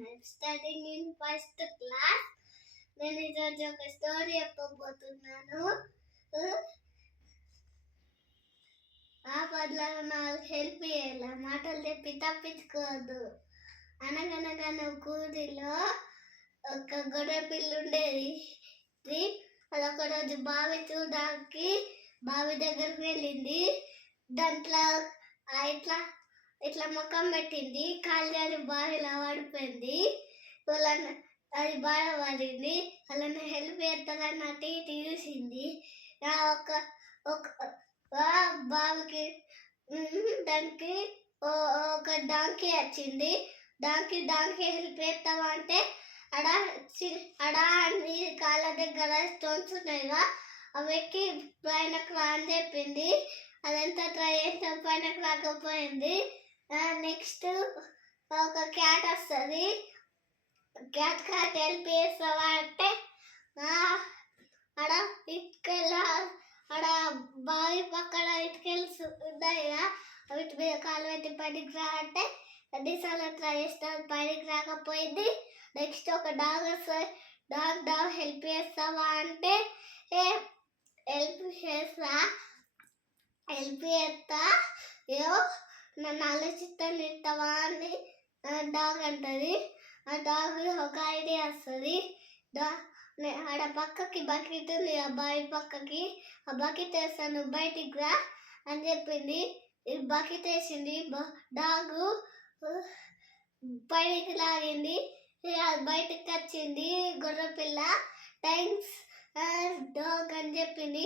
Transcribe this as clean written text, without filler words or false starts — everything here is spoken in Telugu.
I'm studying in first class. నేను ఈరోజు ఒక స్టోరీ చెప్పబోతున్నాను. ఆ పద్లలో నాకు హెల్ప్ చేయాలి, మాటలు చెప్పి తప్పించుకోవద్దు. అనగనగా ఊరిలో ఒక గొర్రె పిల్ల ఉండేది. అదొక రోజు బావి చూడడానికి బావి దగ్గరికి వెళ్ళింది. దాంట్లో ఇట్లా ఇట్లా ముఖం పెట్టింది, కాలు జారి బావిలో పడిపోయింది. వాళ్ళని అది బాధపడింది, వాళ్ళని హెల్ప్ చేస్తారని అటు ఇటు చూసింది. బావికి దానికి ఒక డాంకీ వచ్చింది. డాంకీ హెల్ప్ చేస్తావా అంటే అడా నీ కాళ్ళ దగ్గర స్టోన్స్ ఉన్నాయిగా, అవి ఎక్కి పైనకు రా అని చెప్పింది. అదంతా ట్రై చేసిన పైనకు రాకపోయింది. నెక్స్ట్ ఒక క్యాట్ వస్తుంది. క్యాట్ హెల్ప్ చేస్తావా అంటే అక్కడ అక్కడ బావి పక్కన ఇటుకెళ్ళి ఉన్నాయిగా, వీటి మీద కాలు పెట్టి పైకి రా అంటే అన్నిసార్లు ట్రై చేస్తాను, పైకి రాకపోయింది. నెక్స్ట్ ఒక డాగ్ వస్తుంది. డాగ్ హెల్ప్ చేస్తావా అంటే హెల్ప్ చేస్తా ఏమో నన్ను ఆలోచిస్తాను ఇస్తావా అని డాగ్ అంటుంది. ఆ డాగ్ ఒక ఐడియా వస్తుంది. ఆడ పక్కకి బకెట్ ఉంది, ఆ బావి పక్కకి. ఆ బకెట్ వేస్తాను, బయటికి రా అని చెప్పింది. బకెట్ వేసింది. డాగు పైకి లాగింది, బయటకు వచ్చింది. గొర్రె పిల్ల థ్యాంక్స్ డాగ్ అని చెప్పింది.